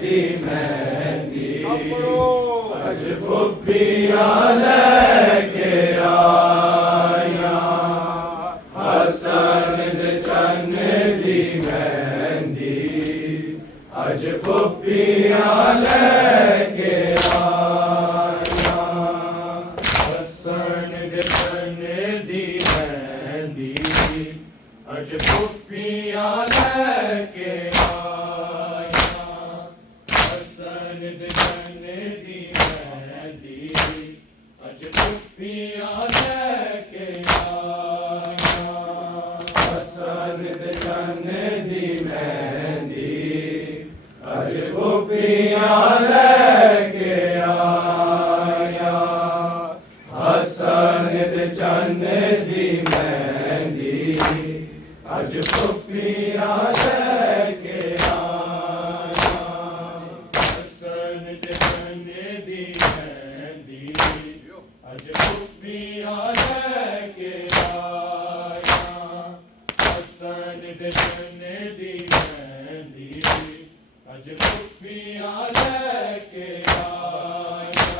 दी मेहंदी अज भुप्पियां लेके आया हसन दे चन्न दी मेहंदी अज भुप्पियां लेके आया हसन दे चन्न दी मेहंदी अज भुप्पियां लेके आया हसन दे चन्न दी मेहंदी अज भुप्पियां लेके आया हसन दे चन्न दी मेहंदी अज भुप्पियां लेके आया हसन दे चन्न दी मेहंदी अज भुप्पियां लेके आया हसन दे चन्न दी मेहंदी अज भुप्पियां लेके आया हसन दे चन्न दी मेहंदी अज भुप्पियां लेके आया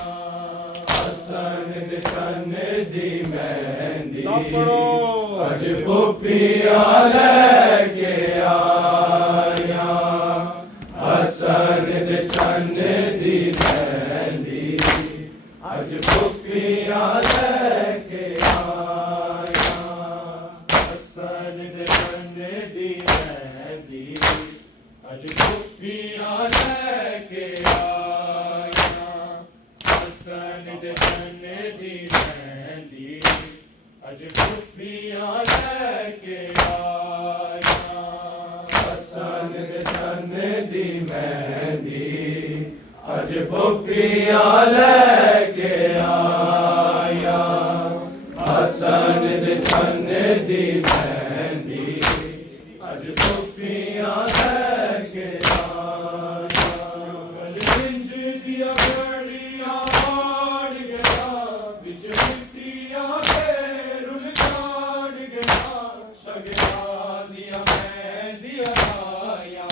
हसन दे चन्न दी मेहंदी अज भुप्पियां लेके आया हसन दे चन्न दी मेहंदी अज भुप्पियां लेके आया हसन दे चन्न दी मेहंदी अज भुप्पियां लेके आया हसन दे चन्न दी मेहंदी अज भुप्पियां लेके आया हसन दे चन्न दी मेहंदी अज भुप्पियां लेके आया हसन दे चन्न दी मेहंदी अज भुप्पियां लेके आया गलबिंज दिया घड़ियां हाड़ गया बिच मिट्टियां ते रुल झाड़ गया सगरा दिया मेहंदियां लाया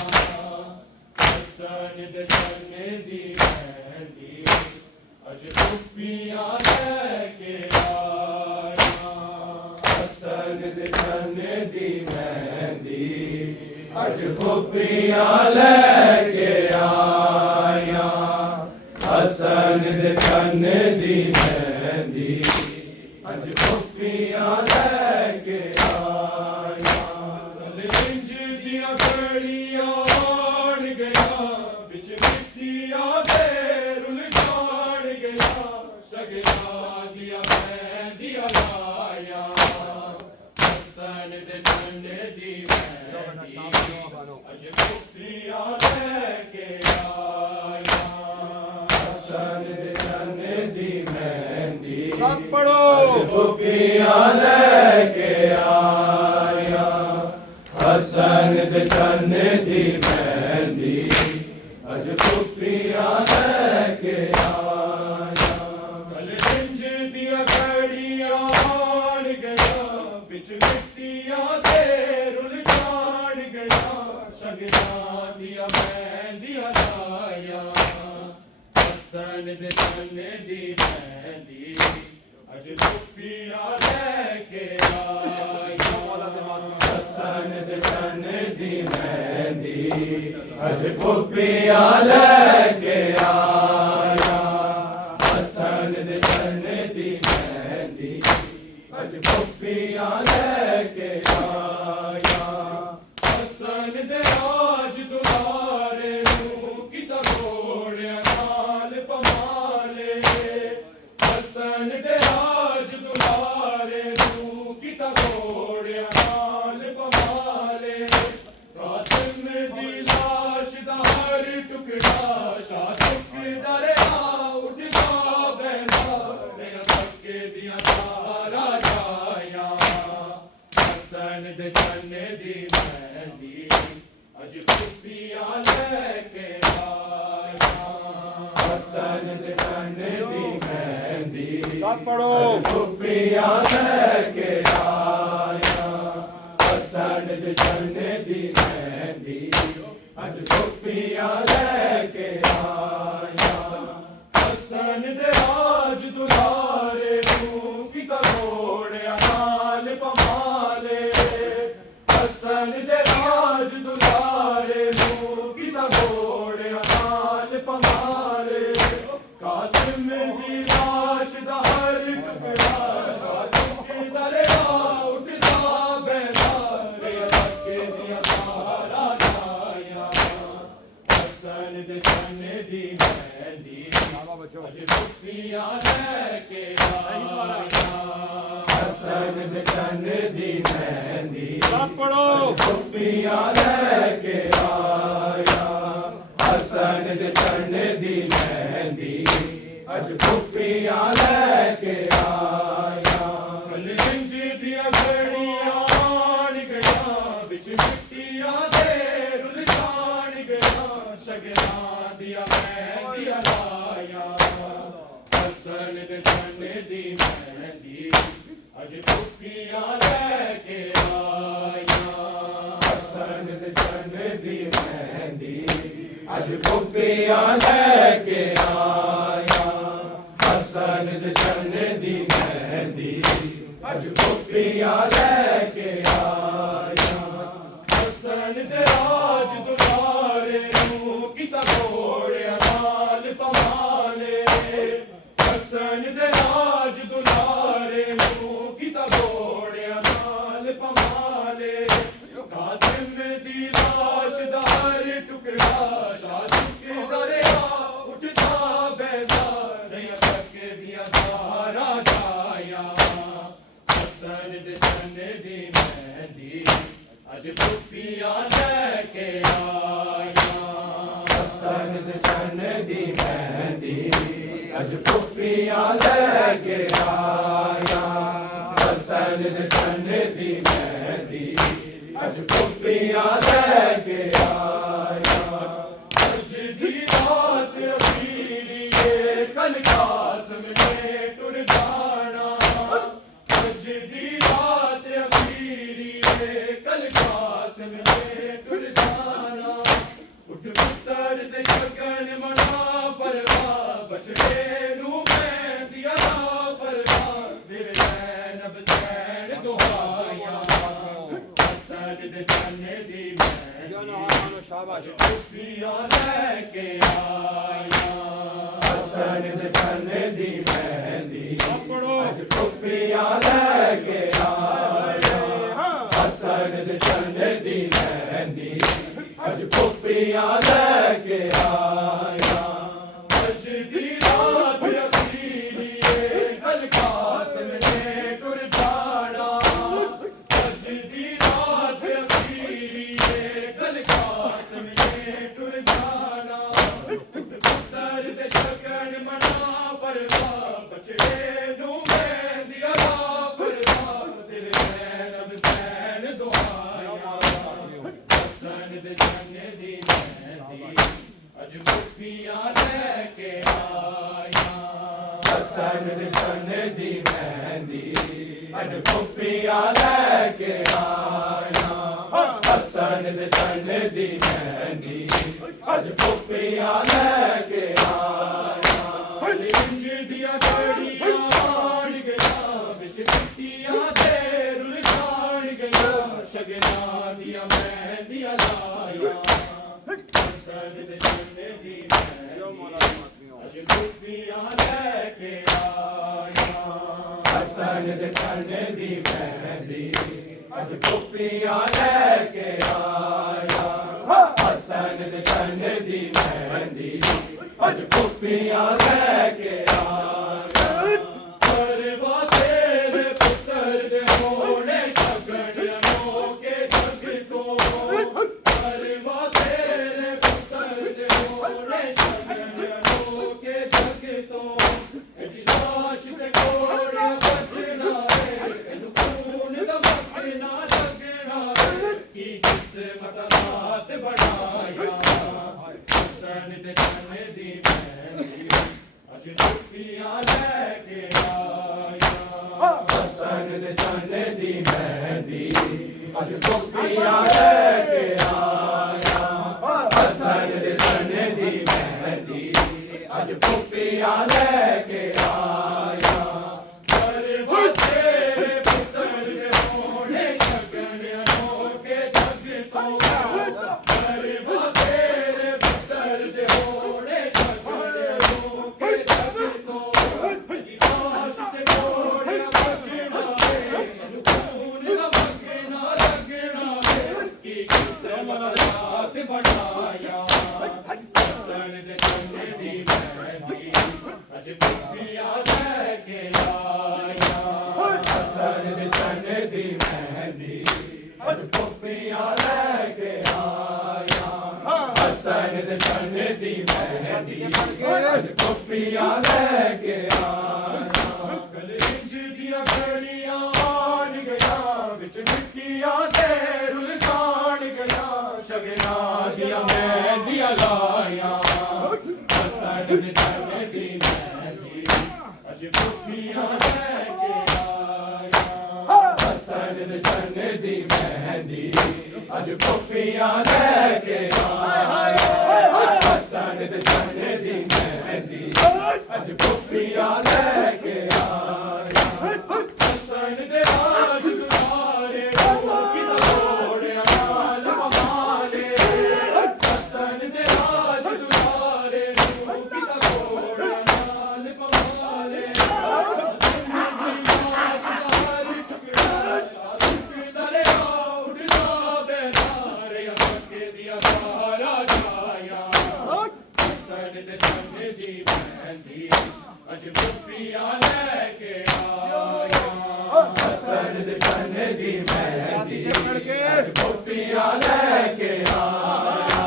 हसन दे चन्न दी मेहंदी अज भुप्पियां लेके आया हसन दे चन्न दी मेहंदी अज भुप्पियां लेके आया हसन दे चन्न दी मेहंदी अज भुप्पियां लेके आया गलबिंज दिया घड़ियां हाड़ गया बिच मिट्टियां ते रुल झाड़ गया सगरा दिया मेहंदियां लाया हसन दे चन्न दी मेहंदी अज भुप्पियां लेके आया हसन दे चन्न दी मेहंदी अज भुप्पियां लेके आया हसन दे चन्न दी मेहंदी अज भुप्पियां लेके आया गलबिंज दिया घड़ियां हाड़ गया बिच मिट्टियां ते रुल झाड़ गया सगरा दिया मेहंदियां लाया हसन दे चन्न दी मेहंदी अज भुप्पियां लेके आया हसन दे चन्न दी मेहंदी अज भुप्पियां लेके आया हसन दे चन्न दी मेहंदी अज भुप्पियां लेके आया हसन दे राज दुलारे नूं किता घोड़ियां नाल पमाले हसन दे राज दुलारे नूं किता घोड़ियां नाल पमाले कासिम दी लाश दा हर टुकड़ा शाह चुकदा रहा उठदा बहदा रहा धक्के दियां सारा जाया हसन दे चन्न दी मेहंदी अज भुप्पियां लेके आया हसन दे चन्न दी मेहंदी अज भुप्पियां लेके आया हसन दे चन्न दी मेहंदी अज भुप्पियां लेके ਦੇ ਚੰਨ ਦੀ ਮਹਿੰਦੀ ਅੱਜ ਮੁਕਤੀਆਂ ਲੈ ਕੇ ਆਇਆ ਹਸਨ ਦੇ ਚੰਨ ਦੀ ਮਹਿੰਦੀ ਪੜੋ ਮੁਕਤੀਆਂ ਲੈ ਕੇ ਆਇਆ ਹਸਨ ਦੇ ਚੰਨ ਦੀ ਮਹਿੰਦੀ ਅੱਜ ਮੁਕਤੀਆਂ ਲੈ ਕੇ ਆਇਆ ਕਲੰਜ ਦੀਆਂ ਘੜੀਆਂ ਆਣ ਗਈਆਂ ਵਿੱਚ ਮਿੱਟੀਆਂ ਦੇ ਰੁੱਲ ਜਾਣ ਗਿਆ ਸ਼ਗਨਾਂ ਦੀਆਂ ਮਹਿੰਦੀਆਂ ਲਾਇਆ ਹਸਨ ਦੇ ਚੰਨ ਦੀ ਮਹਿੰਦੀ ਅੱਜ ਮੁਕਤੀਆਂ ਲੈ ਕੇ ਆਇਆ ਹਸਨ ਦੇ ਚੰਨ ਦੀ ਮਹਿੰਦੀ ਅੱਜ ਮੁਕਤੀਆਂ ਲੈ ਕੇ ਆਇਆ ਹਸਨ ਦੇ ਚੰਨ ਦੀ ਮਹਿੰਦੀ ਅੱਜ ਮੁਕਤੀਆਂ ਲੈ ਕੇ ਆਇਆ ਹਸਨ ਦੇ ਰਾਜ ਦੁਲਾਰੇ ਨੂੰ ਕੀਤਾ ਘੋੜਿਆਂ ਨਾਲ ਪਵਾਲੇ ਹਸਨ ਦੇ ਰਾਜ ਦੁਲਾਰੇ ਨੂੰ ਕੀਤਾ ਘੋੜਿਆਂ ਨਾਲ ਪਵਾਲੇ ਕਾਸਿਮ ਦੀ ਲਾਸ਼ ਦਾ ਹਰ ਟੁਕੜਾ ਸ਼ਾਹ ਚੁੱਕਦਾ ਰਿਹਾ ਉੱਠਦਾ ਬੈਦਾ ਰਿਆ ਤੱਕਦੀਆਂ ਸਾਰਾ ਜਾਇਆ ਹਸਨ ਦੇ ਚੰਨ ਦੀ ਮਹਿੰਦੀ ਅੱਜ ਮੁਕਤੀਆਂ ਲੈ ਕੇ ਆਇਆ ਹਸਨ ਦੇ ਚੰਨ ਦੀ ਮਹਿੰਦੀ ਅੱਜ ਮੁਕਤੀਆਂ ਲੈ ਕੇ ਆਇਆ ਹਸਨ ਦੇ ਚੰਨ ਦੀ ਮਹਿੰਦੀ ਅੱਜ ਮੁਕਤੀਆਂ ਲੈ ਕੇ ਆਇਆ ਅੱਜ ਦੀ ਰਾਤ ਅਖੀਰੀ ਏ ਕੱਲ ਕਾਸਮ ਨੇ ਟੁਰ ਜਾਣਾ ਅੱਜ ਦੀ ਰਾਤ ਅਖੀਰੀ ਏ ਕੱਲ ਕਾਸਮ ਨੇ ਟੁਰ ਜਾਣਾ ਉੱਠ ਪੁੱਤਰ ਦੇ ਸ਼ਗਨ ਮਨਾ ਪਰਵਾ ਬਚੜੇ ਨੂੰ ਮਹਿੰਦੀਆਂ ਦਾ ਪਰਵਾ ਦਿਲ ਨਬ ਸੈਨ ਦੁਹਾਇਆ ਹਸਨ ਦੇ ਚੰਨ ਦੀ ਮਹਿੰਦੀ ਸ਼ਾਬਾਸ਼ ਮੁਕਤੀਆਂ ਲੈ ਕੇ ਆਇਆ ਹਸਨ ਦੇ ਚੰਨ ਦੀ ਮਹਿੰਦੀ ਅੱਜ ਮੁਕਤੀਆਂ ਲੈ ਕੇ ਆਇਆ ਹਸਨ ਦੇ ਚੰਨ ਦੀ ਮਹਿੰਦੀ ਅੱਜ ਮੁਕਤੀਆਂ ਲੈ ਕੇ ਆਇਆ ਅੱਜ ਦੀ ਰਾਤ ਅਖੀਰੀ ਏ ਕੱਲ ਕਾਸਮ ਨੇ ਟੁਰ ਜਾਣਾ ਅੱਜ ਦੀ ਰਾਤ ਅਖੀਰੀ ਏ ਕੱਲ ਕਾਸਮ ਨੇ ਟੁਰ ਜਾਣਾ ਪੁੱਤਰ ਦੇ ਸ਼ਗਨ ਮਨਾ ਪਰਵਾ ਬਚੜੇ ਨੂੰ ਮਹਿੰਦੀਆਂ ਦਾ ਪਰਵਾ ਦਿਲ ਨਬ ਸੈਨ ਦੁਹਾਇਆ ਹਸਨ ਦੇ ਚੰਨ ਦੀ ਮਹਿੰਦੀ ਅੱਜ ਮੁਕਤੀਆਂ ਲੈ ਕੇ ਆਇਆ ਹਸਨ ਦੇ ਚੰਨ ਦੀ ਮਹਿੰਦੀ ਅੱਜ ਮੁਕਤੀਆਂ ਲੈ ਕੇ ਆਇਆ ਹਸਨ ਦੇ ਚੰਨ ਦੀ ਮਹਿੰਦੀ ਅੱਜ ਮੁਕਤੀਆਂ ਲੈ ਕੇ ਆਇਆ ਕਲੰਜ ਦੀਆਂ ਘੜੀਆਂ ਆਣ ਗਈਆਂ ਵਿੱਚ ਮਿੱਟੀਆਂ ਦੇ ਰੁੱਲ ਜਾਣ ਗਿਆ ਸ਼ਗਨਾਂ ਦੀਆਂ ਮਹਿੰਦੀਆਂ ਲਾਇਆ ਹਸਨ ਦੇ ਚੰਨ ਦੀ ਮਹਿੰਦੀ ਅੱਜ ਮੁਕਤੀਆਂ ਲੈ ਕੇ ਆਇਆ ਹਸਨ ਦੇ ਚੰਨ ਦੀ ਮਹਿੰਦੀ ਅੱਜ ਮੁਕਤੀਆਂ ਲੈ ਕੇ ਆਇਆ ਹਸਨ ਦੇ ਚੰਨ ਦੀ ਮਹਿੰਦੀ ਅੱਜ ਮੁਕਤੀਆਂ ਲੈ ਕੇ ਆਇਆ ਪਰਵਾ ਤੇਰੇ ਪੁੱਤਰ ਦੇ ਹੋਣੇ ਸ਼ਗਨ ਮੋਕੇ ਜਗ ਤੋਂ ਪਰਵਾ ਤੇਰੇ ਪੁੱਤਰ ਦੇ ਹੋਣੇ ਸ਼ਗਨ ਮੋਕੇ ਜਗ ਤੋਂ ਇਹਦੀ ਲਾਸ਼ ਤੇ ਘੋੜਾ ਵੱਜਣਾ ਏ ਇਹਨੂੰ ਖੂਨ ਦਾ ਮੱਖਣਾ ਲੱਗਣਾ ਏ ਕੀ ਕਿਸਮਤ ਰਾਤ ਬਣਾਇਆ ਹਸਨ ਦੇ ਚੰਨ ਦੀ ਮਹਿੰਦੀ ਅੱਜ ਮੁਕਤੀਆਂ ਲੈ ਕੇ ਆਇਆ ਹਸਨ ਦੇ ਚੰਨ ਦੀ ਮਹਿੰਦੀ ਅੱਜ ਮੁਕਤੀਆਂ ਲੈ ਕੇ ਆਇਆ ਹਸਨ ਦੇ ਚੰਨ ਦੀ ਮਹਿੰਦੀ ਅੱਜ ਮੁਕਤੀਆਂ ਲੈ ਕੇ ਆਇਆ ਪਰਵਾ ਤੇਰੇ ਪੁੱਤਰ ਦੇ ਹੋਣੇ ਸ਼ਗਨ ਅਨੋਖੇ ਜਗ ਤੋਂ ਪਰਵਾ ਤੇਰੇ ਪੁੱਤਰ ਦੇ ਹੋਣੇ ਸ਼ਗਨ ਅਨੋਖੇ ਜਗ ਤੋਂ ਇਹਦੀ ਲਾਸ਼ ਤੇ ਘੋੜਿਆਂ ਵੱਜਣਾ ਏ ਇਹਨੂੰ ਖੂਨ ਦਾ ਮੱਖਣਾ ਲੱਗਣਾ ਏ ਕੀ ਕਿਸਮਤ ਰਾਤ ਬਣਾਇਆ ਹਸਨ ਅੱਜ ਟੋਪੀਆਂ ਲੈ ਕੇ ਆਇਆ ਹਸਨ ਦੇ ਚੰਨ ਦੀ ਮਹਿੰਦੀ ਅੱਜ ਟੋਪੀਆਂ ਲੈ ਕੇ ਆਇਆ ਹਸਨ ਦੇ ਚੰਨ ਦੀ ਮਹਿੰਦੀ ਅੱਜ ਟੋਪੀਆਂ ਲੈ ਕੇ ਆਇਆ ਕਲੇਜ ਦੀਆਂ ਗਲੀਆਂ ਆਣ ਗਿਆ ਵਿੱਚ ਮਿੱਟੀਆਂ ਤੇ ਰੁਲ ਜਾਣ ਗਿਆ ਸ਼ਗਨਾਂ ਦੀਆਂ ਮਹਿੰਦੀਆਂ ਲਾਇਆ ਹਸਨ ਦੇ ਚੰਨ ਦੀ ਮਹਿੰਦੀ ਅੱਜ ਟੋਪੀਆਂ ਲੈ ਕੇ ਆਇਆ ਹਸਨ ਦੇ ਚੰਨ ਦੀ ਮਹਿੰਦੀ ਅੱਜ ਟੋਪੀਆਂ ਲੈ ਕੇ ਆਇਆ ਹਸਨ ਦੇ ਚੰਨ ਦੀ ਮਹਿੰਦੀ ਅੱਜ ਟੋਪੀਆਂ ਲੈ ਕੇ ਆਇਆ ਹਸਨ ਦੇ ਰਾਜ ਦੁਆਰੇ ਕਿਦਾ ਤੋੜਿਆ ਨਾਲ ਮਾਲੇ ਹਸਨ ਦੇ ਰਾਜ ਦੁਆਰੇ ਕਿਦਾ ਤੋੜਿਆ ਨਾਲ ਮਾਲੇ ਹਸਨ ਦੀ ਰਾਜ ਦੁਆਰੇ ਟੁਕੜਾ ਦਰੇ ਉੱਡਦਾ ਬੇਦਾਰੇ ਅੱਕੇ ਦੀਆਂ ਬਾਰਾ ਜਾਇਆ ਹਸਨ ਦੇ ਚੰਨ ਦੀ ਮਹਿੰਦੀ ਅੱਜ ਟੋਪੀਆਂ ਲੈ ਕੇ ਆਇਆ ਹਸਨ ਦੇ ਚੰਨ ਦੀ ਮਹਿੰਦੀ ਅੱਜ ਟੋਪੀਆਂ ਲੈ ਕੇ ਆਇਆ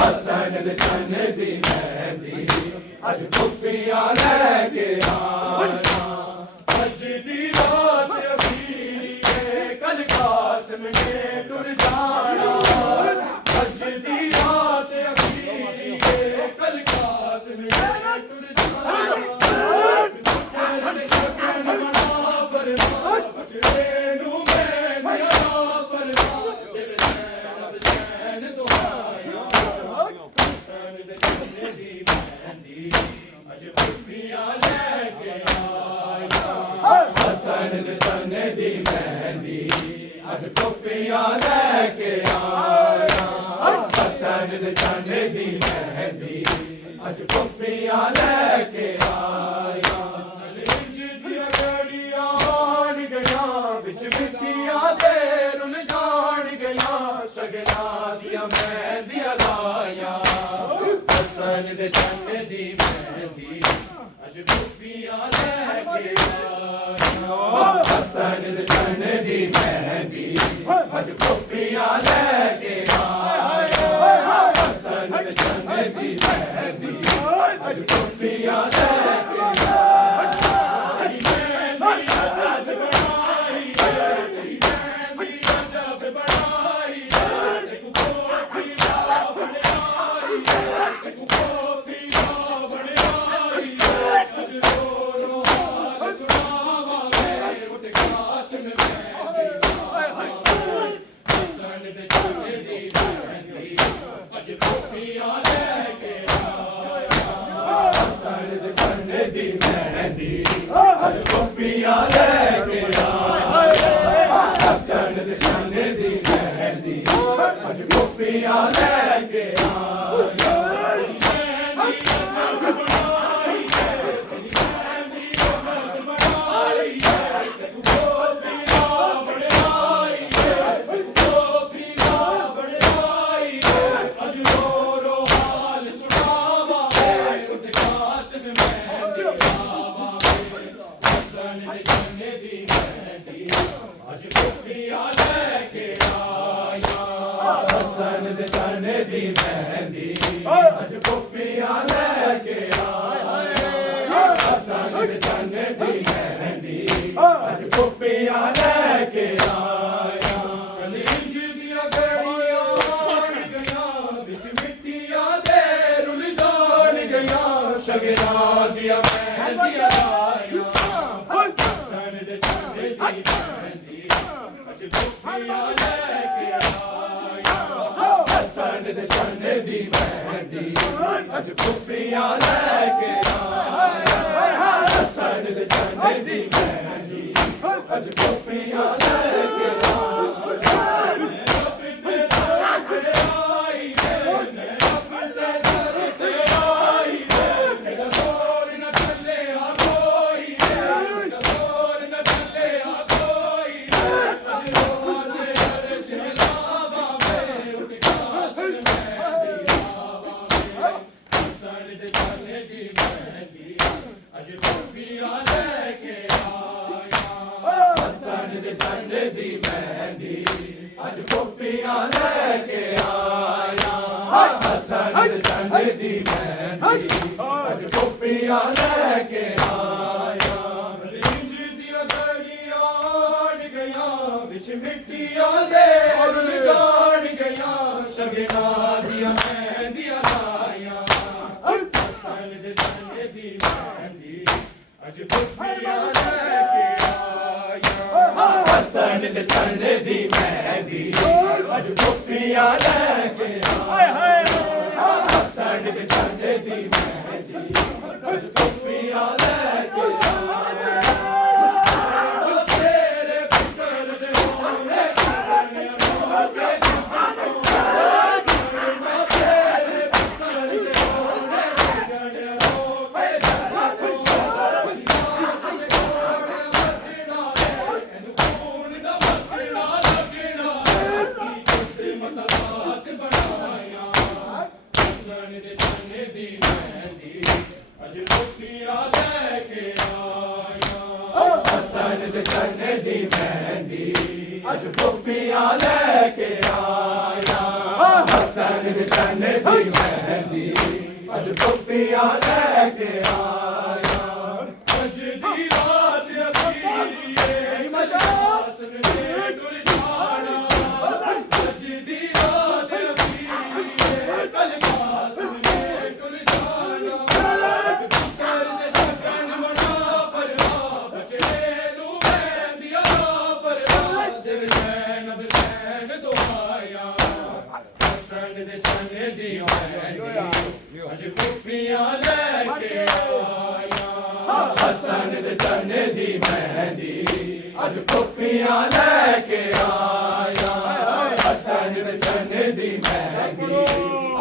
ਹਸਨ ਦੇ ਚੰਨ ਦੀ ਮਹਿੰਦੀ ਅੱਜ ਟੋਪੀਆਂ ਲੈ ਕੇ ਆਇਆ ਅੱਜ ਦੀ ਰਾਤ ਅਖੀਰੀ ਕੱਲ ਕਾਸਮ ਨੇ ਟੁਰ ਜਾਣਾ ਅੱਜ ਦੀ ਰਾਤ ਅਖੀਰੀ ਕੱਲ ਕਾਸਮ ਨੇ ਟੁਰ ਜਾਣਾ ਤੇਰੇ ਸ਼ਗਨ ਬਣਾ ਫਰਮਾ ਬਚੜੇ ਨੂੰ ਮੈਂ ਮੇਰਾ ਫਰਮਾ ਤੇਰੇ ਚੈਨ ਦੁਆਇਆ ਹਸਨ ਦੇ ਚੰਨ ਦੀ ਮਹਿੰਦੀ ਅੱਜ ਟੋਪੀਆਂ ਲੈ ਕੇ ਆਇਆ ਹਸਨ ਦੇ ਚੰਨ ਦੀ ਮਹਿੰਦੀ ਅੱਜ ਟੋਪੀਆਂ ਲੈ ਕੇ ਆਇਆ ਹਸਨ ਦੇ ਚੰਨ ਦੀ ਮਹਿੰਦੀ ਅੱਜ ਟੋਪੀਆਂ ਲੈ ਕੇ ਆਇਆ ਕਲੇਜ ਦੀਆਂ ਗੜੀਆਂ ਆਣ ਗਈਆਂ ਵਿੱਚ ਮਿੱਟੀਆਂ ਤੇ ਰੁਲ ਜਾਣ ਗਈਆਂ ਸ਼ਗਨਾਂ ਦੀਆਂ ਮਹਿੰਦੀਆਂ ਲਾਇਆ ਹਸਨ ਦੇ ਚੰਨ ਦੀ ਮਹਿੰਦੀ ਅੱਜ ਟੋਪੀਆਂ ਲੈ ਕੇ ਆਇਆ ਹਸਨ ਦੇ ਚੰਨ ਦੀ ਮਹਿੰਦੀ ਅੱਜ ਟੋਪੀਆਂ ਲੈ ਕੇ ਆਇਆ ਹਸਨ ਦੇ ਚੰਨ ਦੀ ਮਹਿੰਦੀ ਅੱਜ ਟੋਪੀਆਂ ਲੈ ਕੇ ਆਇਆ ਮਹਿੰਦੀ ਅਜਬ ਬਣਾਈ ਤੇਰੀ ਮਹਿੰਦੀ ਅਜਬ ਬਣਾਈ ਤੈਨੂੰ ਕੋਠੀ ਦਾ ਬਣਾਈ ਤੈਨੂੰ ਕੋਠੀ ਦਾ ਬਣਾਈ ਅੱਜ ਰੋ ਰੋ ਹਾਲ ਸੁਣਾਵਾ ਵੇ ਉੱਠ ਕਾਸਮ ਮਹਿੰਦੀ ਹਸਨ ਦੇ ਚੰਨ ਦੀ ਮਹਿੰਦੀ ਅੱਜ ਟੋਪੀਆਂ ਲੈ ਕੇ ਆਇਆ ਹਸਨ ਦੇ ਚੰਨ ਦੀ ਮਹਿੰਦੀ ਅੱਜ ਟੋਪੀਆਂ ਲੈ ਕੇ ਆਇਆ ਹਸਨ ਦੇ ਚੰਨ ਦੀ ਮਹਿੰਦੀ ਅੱਜ ਟੋਪੀਆਂ ਲੈ ਕੇ ਆਇਆ ਮਹਿੰਦੀ ਅਜਬ ਬਣਾਈ ਤੇਰੀ ਮਹਿੰਦੀ ਅਜਬ ਬਣਾਈ ਤੈਨੂੰ ਟੋਪੀ ਦਾ ਬਣਾਈ ਤੈਨੂੰ ਟੋਪੀ ਦਾ ਬਣਾਈ ਅੱਜ ਰੋ ਰੋ ਹਾਲ ਸੁਣਾਵਾ ਵੇ ਉੱਠ ਕਾਸਮ ਮਹਿੰਦੀ ਲਾਵਾ ਹਸਨ ਦੇ ਚੰਨ ਦੀ ਮਹਿੰਦੀ ਅੱਜ ਟੋਪੀਆਂ ਲੈ ਕੇ ਆਇਆ ਹਸਨ ਦੇ ਚੰਨ ਦੀ ਮਹਿੰਦੀ ਅੱਜ ਟੋਪੀਆਂ ਲੈ ਕੇ ਆਇਆ ਹਸਨ ਦੇ ਚੰਨ ਦੀ ਮਹਿੰਦੀ ਅੱਜ ਟੋਪੀਆਂ ਲੈ ਕੇ ਆਇਆ ਕਲੇਜ ਦੀਆਂ ਗੜੀਆਂ ਆਣ ਗਈਆਂ ਵਿੱਚ ਮਿੱਟੀਆਂ ਤੇ ਰੁਲ ਜਾਣ ਗਈਆਂ ਸ਼ਗਨਾਂ ਦੀਆਂ ਮਹਿੰਦੀਆਂ ਲਾਇਆ ਹਸਨ ਦੇ ਚੰਨ ਦੀ ਮਹਿੰਦੀ ਅੱਜ ਟੋਪੀਆਂ ਲੈ ਕੇ ਆਇਆ ਹਸਨ ਦੇ ਚੰਨ ਦੀ ਮਹਿੰਦੀ ਅੱਜ ਟੋਪੀਆਂ ਲੈ ਕੇ ਆਇਆ ਹਸਨ ਦੇ ਚੰਨ ਦੀ ਮਹਿੰਦੀ ਅੱਜ ਟੋਪੀਆਂ ਲੈ ਕੇ ਆਇਆ ਰੱਬ ਦੇ ਦਰ ਤੇ ਆਈ ਵੇ ਮੈਂ ਰੱਬ ਦੇ ਦਰ ਤੇ ਆਈ ਵੇ ਮੇਰਾ ਜ਼ੋਰ ਨਾ ਚੱਲੇ ਆ ਕੋਈ ਮੇਰਾ ਜ਼ੋਰ ਨਾ ਚੱਲੇ ਆ ਕੋਈ ਅੱਜ ਰੋਹਾ ਦੇ ਅਰਸ਼ ਲਾਵਾ ਵੇ ਉੱਠ ਕਾਸਮ ਮਹਿੰਦੀ ਲਾਵਾ ਵੇ ਹਸਨ ਦੇ ਚੰਨ ਦੀ ਮਹਿੰਦੀ ਟੋਪੀਆਂ ਲੈ ਕੇ ਆਇਆ ਹਸਨ ਦੇ ਚੰਨ ਦੀ ਮਹਿੰਦੀ ਅੱਜ ਟੋਪੀਆਂ ਲੈ ਕੇ ਆਇਆ ਹਸਨ ਦੇ ਚੰਨ ਦੀ ਮਹਿੰਦੀ ਅੱਜ ਟੋਪੀਆਂ ਲੈ ਕੇ ਆਇਆ ਰਿੰਜ ਦੀਆਂ ਗਲੀਆਂ ਆੜ ਗਈਆਂ ਵਿੱਚ ਮਿੱਟੀਆਂ ਦੇ ਜਾਣ ਗਈਆਂ ਸ਼ਗਨਾਂ ਦੀਆਂ ਮਹਿੰਦੀਆਂ ਲਾਈਆਂ ਹਸਨ ਦੇ ਚੰਨ ਦੀ ਮਹਿੰਦੀ ਅੱਜ ਟੋਪੀਆਂ ਲੈ ਕੇ ਆਇਆ ਹਸਨ ਦੇ ਚੰਨ ਦੀ ਮਹਿੰਦੀ ਅੱਜ ਟੋਪੀਆਂ ਲੈ ਕੇ ਆਇਆ ਹਸਨ ਦੇ ਚੰਨ ਦੀ ਮਹਿੰਦੀ ਅੱਜ ਟੋਪੀਆਂ ਲੈ ਕੇ ਆਇਆ ਤੇਰੇ ਫਿਕਰ ਦੇ ਹੋਣੇ ਤੇਰੇ ਫਿਕਰ ਦੇ ਚੰਨ ਦੀ ਮਹਿੰਦੀ ਅੱਜ ਟੋਪੀਆਂ ਲੈ ਕੇ ਆਇਆ ਹਸਨ ਦੇ ਚੰਨ ਦੀ ਮਹਿੰਦੀ ਅੱਜ ਟੋਪੀਆਂ ਲੈ ਕੇ ਆਇਆ ਅੱਜ ਦੀ ਰਾਤ ਅਖੀਰੀਏ ਮਜਲਾਸ ਨੇ ਟੁਰ ਜਾਣਾ ਅੱਜ ਦੀ ਰਾਤ ਅਖੀਰੀਏ ਕਲਮਾਸ ਨੇ ਟੁਰ ਜਾਣਾ ਫਿਕਰ ਦੇ ਸ਼ਗਨ ਮਨਾ ਪਰਵਾ ਬਚੇ ਦੇ ਚੰਨ ਦੀ ਮਹਿੰਦੀ ਅੱਜ ਟੋਪੀਆਂ ਲੈ ਕੇ ਆਇਆ ਹਸਨ ਦੇ ਚੰਨ ਦੀ ਮਹਿੰਦੀ ਅੱਜ ਟੋਪੀਆਂ ਲੈ ਕੇ ਆਇਆ ਹਸਨ ਦੇ ਚੰਨ ਦੀ ਮਹਿੰਦੀ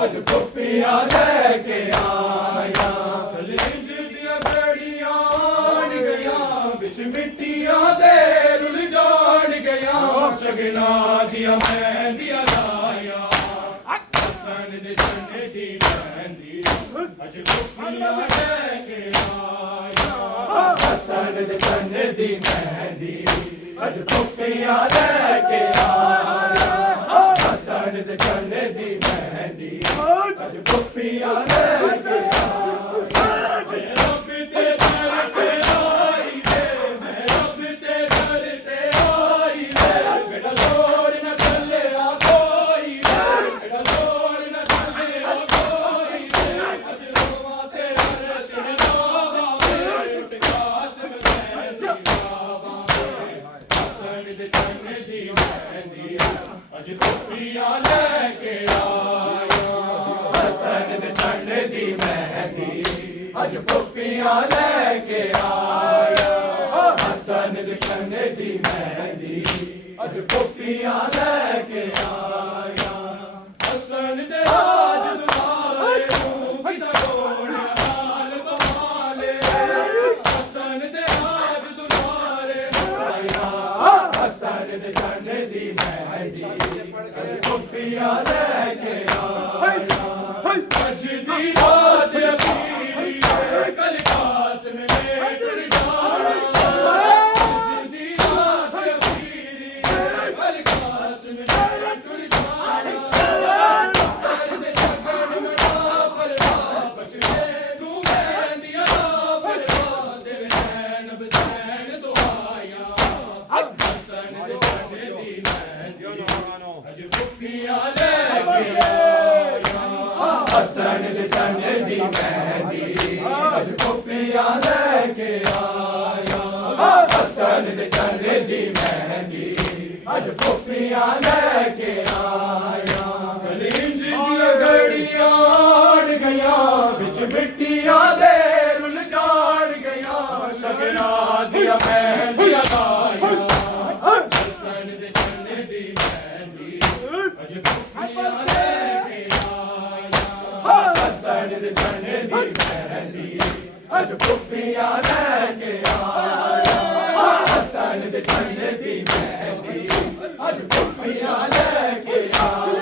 ਅੱਜ ਟੋਪੀਆਂ ਲੈ ਕੇ ਆਇਆ ਕਲੇਜ ਦੀਆਂ ਗੜੀਆਂ ਆਣ ਗਈਆਂ ਵਿੱਚ ਮਿੱਟੀਆਂ ਦੇ ਰੁਲ ਜਾਣ ਗਈਆਂ ਸ਼ਗਨਾਂ ਦੀਆਂ ਮਹਿੰਦੀਆਂ ਲਾਇਆ ਹਸਨ ਦੇ ਚੰਨ ਦੀ ਮਹਿੰਦੀ ਅੱਜ ਟੋਪੀਆਂ ਲੈ ਕੇ ਆਇਆ ਹਸਨ ਦੇ ਚੰਨ ਦੀ ਮਹਿੰਦੀ ਅੱਜ ਟੋਪੀਆਂ ਲੈ ਕੇ ਆਇਆ ਹਸਨ ਦੇ ਚੰਨ ਦੀ ਮਹਿੰਦੀ ਅੱਜ ਟੋਪੀਆਂ ਲੈ ਕੇ ਆਇਆ ਰੱਬ ਦੇ ਦਰ ਤੇ ਆਈ ਵੇ ਮੈਂ ਰੱਬ ਦੇ ਦਰ ਤੇ ਆਈ ਵੇ ਮੇਰਾ ਜ਼ੋਰ ਨਾ ਚੱਲਿਆ ਕੋਈ ਵੇ ਮੇਰਾ ਜ਼ੋਰ ਨਾ ਚੱਲਿਆ ਕੋਈ ਵੇ ਅੱਜ ਰੋਵਾ ਤੇ ਅਰਸ਼ ਨਾਵਾ ਵੇ ਟੁੱਟ ਕਾਸਮ ਦੀ ਬਾਵਾ ਵੇ ਹਸਨ ਦੇ ਚੰਨ ਦੀ ਮਹਿੰਦੀ ਅੱਜ ਟੋਪੀਆਂ ਲੈ ਕੇ ਆਇਆ ਹਸਨ ਦੇ ਚੰਨ ਦੀ ਮਹਿੰਦੀ ਅੱਜ ਟੋਪੀਆਂ ਲੈ ਕੇ ਆਇਆ ਹਸਨ ਦੇ ਚੰਨ ਦੀ ਮਹਿੰਦੀ ਅੱਜ ਟੋਪੀਆਂ ਲੈ ਕੇ ਆਇਆ ਹਸਨ ਦੇ ਰਾਜ ਦੁਲਾਰੇ ਨੂੰ ਕਿਦਾ ਕੋਣਿਆ ਹਾਲ ਬਮਾਲੇ ਹਸਨ ਦੇ ਰਾਜ ਦੁਲਾਰੇ ਆਇਆ ਹਸਨ ਦੇ ਚੰਨ ਦੀ ਮਹਿੰਦੀ ਅੱਜ ਟੋਪੀਆਂ ਲੈ ਕੇ ਆਇਆ ਅੱਜ ਦੀ ਰਾਤ ਅਖੀਰੀ ਕਲ ਕਾਸਮ ਨੇ ਟੁਰ ਜਾਣਾ ਅੱਜ ਦੀ ਰਾਤ ਅਖੀਰੀ ਕਲ ਕਾਸਮ ਨੇ ਟੁਰ ਜਾਣਾ ਦੇ ਸ਼ਗਨ ਮਨਾ ਪਰਵਾ ਬਚੇ ਨੂੰ ਮਹਿੰਦੀਆਂ ਪਰਵਾ ਦੇ ਵੈਨ ਬਸੈਨ ਦੁਆਇਆ ਹਸਨ ਦੇ ਚੰਨ ਦੀ ਮਹਿੰਦੀ ਅੱਜ ਟੋਪੀਆਂ ਲੈ ਕੇ ਆਇਆ ਹਸਨ ਦੇ ਚੰਨ ਦੀ ਮਹਿੰਦੀ ਅੱਜ ਟੋਪੀਆਂ ਲੈ ਕੇ ਆਇਆ ਹਸਨ ਦੇ ਚੰਨ ਦੀ ਮਹਿੰਦੀ ਅੱਜ ਟੋਪੀਆਂ ਲੈ ਕੇ ਆਇਆ ਕਲਿੰਜ ਦੀਆਂ ਗੜੀਆਂ ਆੜ ਗਈਆਂ ਵਿੱਚ ਮਿੱਟੀਆਂ ਦੇ ਰੁਲ ਜਾਣ ਗਈਆਂ ਸ਼ਗਨਾਂ ਦੀਆਂ ਮਹਿੰਦੀਆਂ ਲਾਈਆਂ ਹਸਨ ਦੇ ਚੰਨ ਦੀ ਮਹਿੰਦੀ ਅੱਜ ਟੋਪੀਆਂ ਲੈ ਕੇ ਆਇਆ ਹਸਨ ਦੇ ਚੰਨ ਦੀ ਮਹਿੰਦੀ ਅੱਜ ਟੋਪੀਆਂ ਲੈ ਕੇ ਆਇਆ ਹਸਨ ਦੇ ਚੰਨ ਦੀ ਮਹਿੰਦੀ ਅੱਜ ਟੋਪੀਆਂ ਲੈ ਕੇ ਆਇਆ